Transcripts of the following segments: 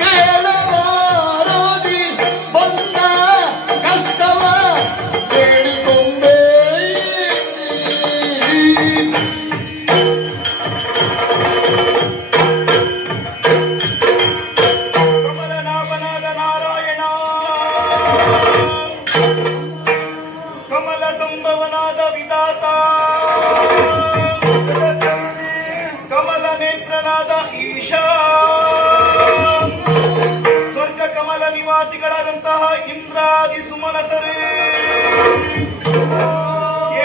ಕೇಳಲಾರದಿ ಬಂದ ಕಷ್ಟವ ಕೇಳಿಕೊಂಡೆ. ಕಮಲನಾಭನಾದ ನಾರಾಯಣ, ಕಮಲ ಸಂಭವನಾದ ವಿಧಾತ, ಕಮಲ ನೇತ್ರನಾದ ಈಶಾ, ಸ್ವರ್ಗ ಕಮಲ ನಿವಾಸಿಗಳಾದಂತಹ ಇಂದ್ರಾದಿ ಸುಮನಸರೇ,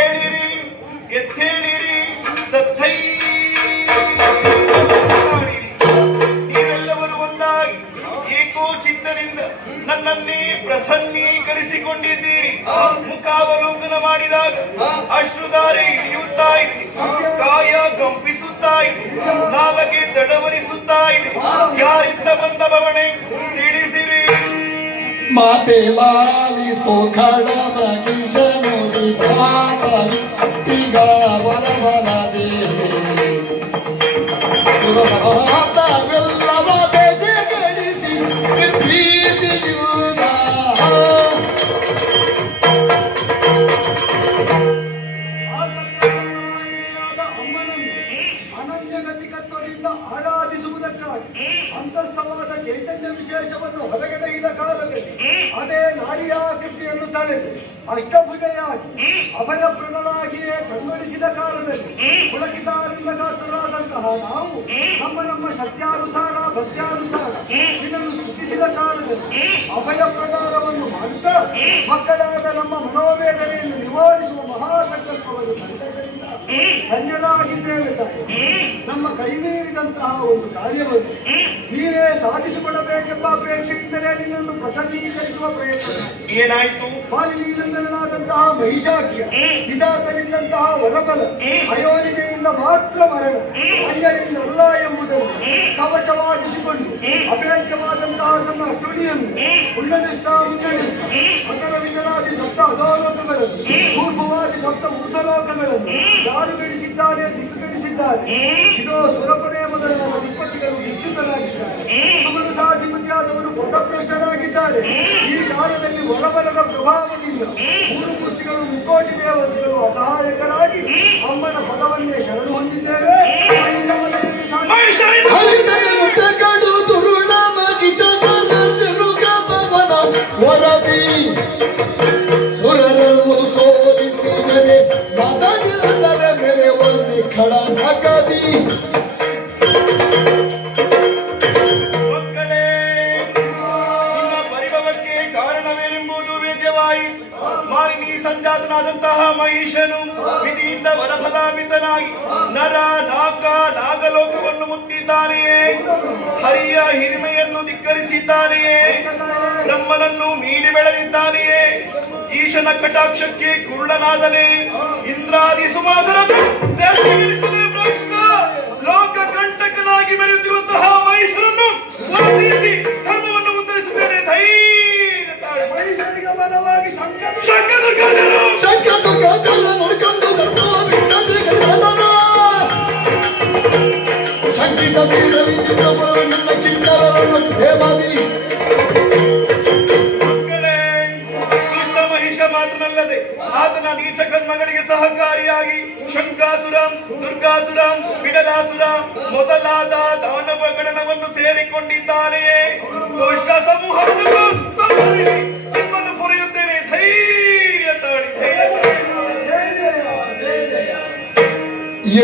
ಏಳಿರಿ ಎದ್ದೇಳಿರಿ ಸದ್ಧೈ, ನೀವೆಲ್ಲವರು ಒಂದಾಗಿ ಏಕೋಚಿತ್ತದಿಂದ ನನ್ನನ್ನೇ ಪ್ರಸನ್ನೀಕರಿಸಿಕೊಂಡಿದ್ದೀರಿ. ಮುಖಾವಲೋಕನ ಮಾಡಿದಾಗ ಅಶ್ರುಧಾರೆ ಇಳಿಯುತ್ತಾ ಇದೆ, ಕಾಯ ಕಂಪಿಸುತ್ತಾ ಇದೆ, ನಾಲಗೆ ತಡವರಿಸುತ್ತಾ ಇದೆ. ಯಾರಿಂದ ಬಂದ ಬವಣೆ ತಿಳಿಸಿರಿ. ಮಾತೆ ಲಾಲಿಸೋ ಖಡಮಗಿಶನು ವಿಧಾತವಿ ಈಗ ವರವಲದೆ ಸುರಮಾತವೆಲ್ಲವ ಬೆಸೆಗಡಿಸಿ ನಿರ್ಭೀತಿಯುಳ್ಳ ಅನನ್ಯಗತಿಕತ್ವದಿಂದ ಆರಾಧಿಸುವುದಕ್ಕಾಗಿ ಅಂತಸ್ಥವಾದ ಚೈತನ್ಯ ವಿಶೇಷವನ್ನು ಹೊರಗೆಳೆಯಿದ ಕಾಲದಲ್ಲಿ ಅದೇ ನಾರಿಯಾಕೃತಿಯನ್ನು ತಳೆದು ಅಷ್ಟಭುಜೆಯಾಗಿ ಅಭಯಪ್ರದಳಾಗಿಯೇ ಕಂಗೊಳಿಸಿದ ಕಾಲದಲ್ಲಿ ಪುಳಕಿತಾರಿಂದ ಗಾತ್ರರಾದಂತಹ ನಾವು ನಮ್ಮ ಶಕ್ತ್ಯಾನುಸಾರ ಭಕ್ತ್ಯಾನುಸಾರ ಇದನ್ನು ಸ್ತುತಿಸಿದ ಕಾಲದಲ್ಲಿ ಅಭಯಪ್ರದಾನವನ್ನು ಮಾಡುತ್ತಾ ಮಕ್ಕಳಾದ ನಮ್ಮ ಮನೋವೇದನೆಯನ್ನು ನಿವಾರಿಸುವ ಮಹಾಸಂಕಲ್ಪವನ್ನು ಸಂಕಲ್ಪದಿಂದ ಧನ್ಯರಾಗಿದ್ದೇವೆ ತಾಯಿ. ನಮ್ಮ ಕೈಮೀರಿದಂತಹ ಒಂದು ಕಾರ್ಯವನ್ನು ನೀನೇ ಸಾಧಿಸಿಕೊಡಬೇಕೆಂಬ ಅಪೇಕ್ಷೆಯಿಂದಲೇ ನಿನ್ನನ್ನು ಪ್ರಸನ್ನೀಕರಿಸುವ ಪ್ರಯತ್ನ. ಏನಾಯ್ತು? ಪಾಲಿನೀನಂದನಾದಂತಹ ಮಹಿಷಾಖ್ಯ, ವಿಧಾತನಿಂದಂತಹ ವರಬಲ, ಅಯೋನಿಗೆಯಿಂದ ಮಾತ್ರ ಮರಣ, ಅನ್ಯರಿಂದಲ್ಲ ಎಂಬುದನ್ನು ಕವಚವಾಗಿಸಿಕೊಂಡು ಅಪೇಕ್ಷವಾದಂತಹ ತನ್ನ ಅಟುಳಿಯನ್ನು ಉನ್ನಡಿಸ್ತಾ ಮುನ್ನಡೆಸ್ತಾ ಅದರ ವಿತರಾದಿ ಸಪ್ತ ಅಧೋಲೋಕಗಳನ್ನು, ಪೂರ್ವವಾದಿ ಸಪ್ತ ಊರ್ಧ್ವಲೋಕಗಳನ್ನು ಯಾರು ಗಳಿಸಿದ್ದಾರೆ, ದಿಕ್ಕು ಗಳಿಸಿದ್ದಾರೆ. ಇದೋ ಸುರಪದೇ ಮೊದಲಾದ ದಿಪ್ಪತಿಗಳು ದಿಕ್ಷುತರಾಗಿದ್ದಾರೆ, ಸುಮನಸಾಧಿಪತಿಯಾದವರು ಪದಭ್ರಷ್ಟರಾಗಿದ್ದಾರೆ. ಈ ಕಾಲದಲ್ಲಿ ವರಬಲದ ಪ್ರಭಾವದಿಂದ ಮೂರು ಮೂರ್ತಿಗಳು ಮುಕ್ಕೋಟಿ ದೇವತೆಗಳು ಅಸಹಾಯಕರಾಗಿ ಅಮ್ಮನ ಪದವನ್ನೇ ಶರಣು ಹೊಂದಿದ್ದೇವೆ. ವರದಿ ಸುರರನ್ನು ಸೋಲಿಸಿ ಮೆರೆ ಮದನಿದರೆ ಮೆರೆವಲ್ಲಿ ಖಡ ನಗದಿ. ಮಕ್ಕಳೇ, ನಿಮ್ಮ ಪರಿಭವಕ್ಕೆ ಕಾರಣವೇನೆಂಬುದು ವೇದ್ಯವಾಯಿತು. ಮಾಲಿನಿ ಸಂಜಾತನಾದಂತಹ ಮಹಿಷನು ವಿಧಿಯಿಂದ ವರಫಲಾಮಿತನಾಗಿ ನರ ನಾಕ ನಾಗಲೋಕವನ್ನು ಮುತ್ತಿದ್ದಾನೆಯೇ, ಹರಿಯ ಹಿರಿಮೆಯನ್ನು ಧಿಕ್ಕರಿಸಿದ್ದಾನೆಯೇ, ಬ್ರಹ್ಮನನ್ನು ಮೀರಿ ಬೆಳೆದಿದ್ದಾನೆಯೇ, ಈಶನ ಕಟಾಕ್ಷಕ್ಕೆ ಕುರುಡನಾದನೆ, ಇಂದ್ರಾದಿ ಸುಮಾಸರನ್ನು ಲೋಕ ಕಂಟಕನಾಗಿ ಮೆರೆಯುತ್ತಿರುವಂತಹ ಮಹಿಷರನ್ನು ಹೊರತೀಸಿ ಧರ್ಮವನ್ನು ಉತ್ತರಿಸುತ್ತೇನೆ. ಧೈರ್ಯ ತಾಳು. ಮಹಿಷನಿಗೆ ಬಲವಾಗಿ ಮಾತ್ರನಲ್ಲದೆ ಆತನ ನೀಚ ಕರ್ಮಗಳಿಗೆ ಸಹಕಾರಿಯಾಗಿ ಶಂಕಾಸುರ, ದುರ್ಗಾಸುರ, ಬಿಡಲಾಸುರ ಮೊದಲಾದ ದಾನವ ಗಣನವನ್ನು ಸೇರಿಕೊಂಡಿದ್ದಾನೆಯೇ. ದುಷ್ಟ ಸಮೂಹವನ್ನು ನಿಮ್ಮನ್ನು ಪೊರೆಯುತ್ತೇನೆ. ಧೈರ್ಯ ತಾಳಿ.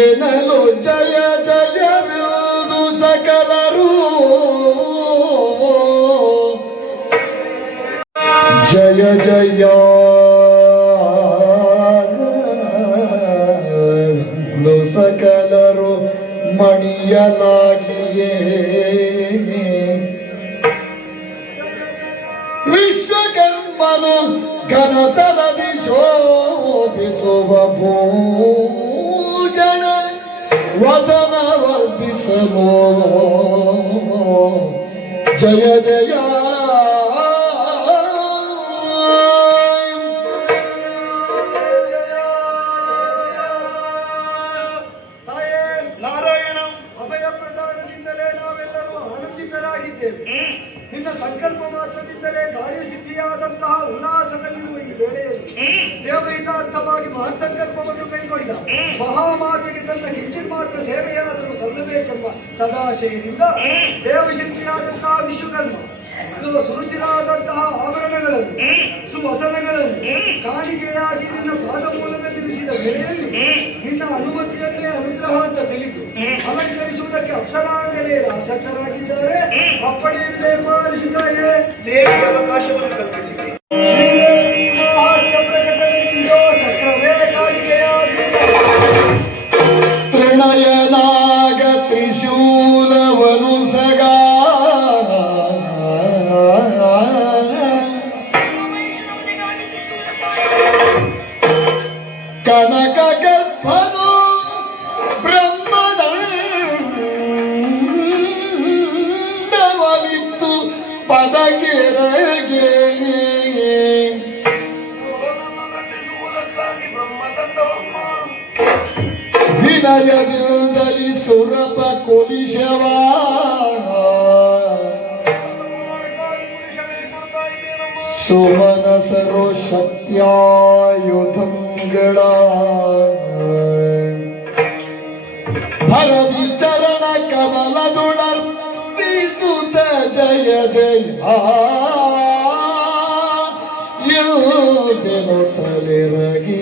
ಏನಲು ಜಯ ಜಯವಿರುವುದು ಸಕಲರು, ಜಯ ಜಯ ಸಕಲರು ಮಣಿಯಲಾಗಿಯೇ ವಿಶ್ವಕರ್ಮನು ಘನತರದಿ ಶೋಭಿಸುವ ಪೂಜನ ವಚನ ವರ್ಪಿಸಲು ಜಯ ಜಯ ನಾರಾಯಣ. ಅಭಯ ಪ್ರದಾನದಿಂದಲೇ ನಾವೆಲ್ಲರೂ ಮಾಡಿದ್ದೇವೆ. ನಿನ್ನ ಸಂಕಲ್ಪ ಮಾತ್ರದಿಂದಲೇ ಕಾರ್ಯಸಿದ್ಧಿಯಾದಂತಹ ಉಲ್ಲಾಸದಲ್ಲಿರುವ ಈ ವೇಳೆಯಲ್ಲಿ ದೇವಹಿತಾರ್ಥವಾಗಿ ಮಹತ್ ಸಂಕಲ್ಪವನ್ನು ಕೈಗೊಂಡ ಮಹಾಮಾತೆಗೆ ತನ್ನ ಕಿಂಚಿನ್ ಮಾತ್ರ ಸೇವೆಯಾದರೂ ಸಲ್ಲಬೇಕೆಂಬ ಸದಾಶಯದಿಂದ ದೇವಶಿಲ್ಪಿಯಾದಂತಹ ವಿಶ್ವಕರ್ಮ ಇದು ಸುರುಚಿರಾದಂತಹ ಆಭರಣಗಳನ್ನು ಸುವಸನಗಳನ್ನು ಕಾಣಿಕೆಯಾಗಿ ನಿನ್ನ ಪಾದಮೂಲದಲ್ಲಿರಿಸಿದ ವೇಳೆಯಲ್ಲಿ ನಿನ್ನ ಅನುಮತಿಯನ್ನೇ ಅನುಗ್ರಹ ಅಂತ ತಿಳಿದು ಅಲಂಕರಿಸುವುದಕ್ಕೆ ಅಪ್ಸರಾಂಗನೇ ಆಸಕ್ತರಾಗಿದ್ದಾರೆ. ಅಪ್ಪಣೆಯಿಂದೇ ಪಾಲಿಸಿದ್ದಾಯೇ ಸೇವೆಯ ಅವಕಾಶವನ್ನು ಕಲ್ಪಿಸಿದೆ. ಶ್ರೀದೇವಿ ಮಹಾತ್ಮ ಪ್ರಕಟಣೆಗಿಂದೋ ಚಕ್ರವೇ ಕಾಣಿಕೆಯಾಗಿರುವ ತ್ರಿನಯನಾಗ ತ್ರಿಶೂಲವನು ಸಗ ಕನಕ ಗರ್ಭನು ಬ್ರಹ್ಮದಂಡವನಿತ್ತು ಪದಕೆರಗೆ ವಿನಯದಿಂದಲಿ ಸುರಪ ಕೊಲಿಶವ ಸುಮನಸರೋ ಶಕ್ತ್ಯಾಯುಧಂಗಳ ಭರದಿ ಚರಣ ಕಮಲದುಳರ್ಪಿಸುತ್ತ ಜಯ ಜಯ ಯೋದೆನು ತಲೆರಗಿ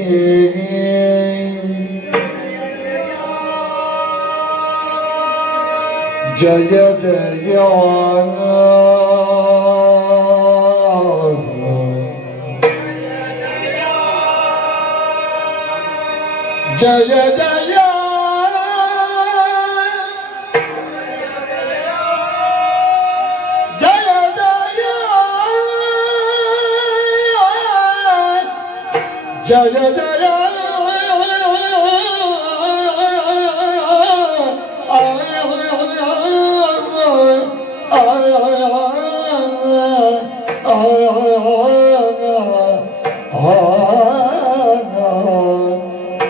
ಜಯ ಜಯ ಜಯ ಜಯ ಜಯ ಜಯ ಜಯ ಜಯ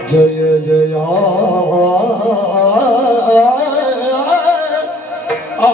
ಜಯ ಜಯ ಆ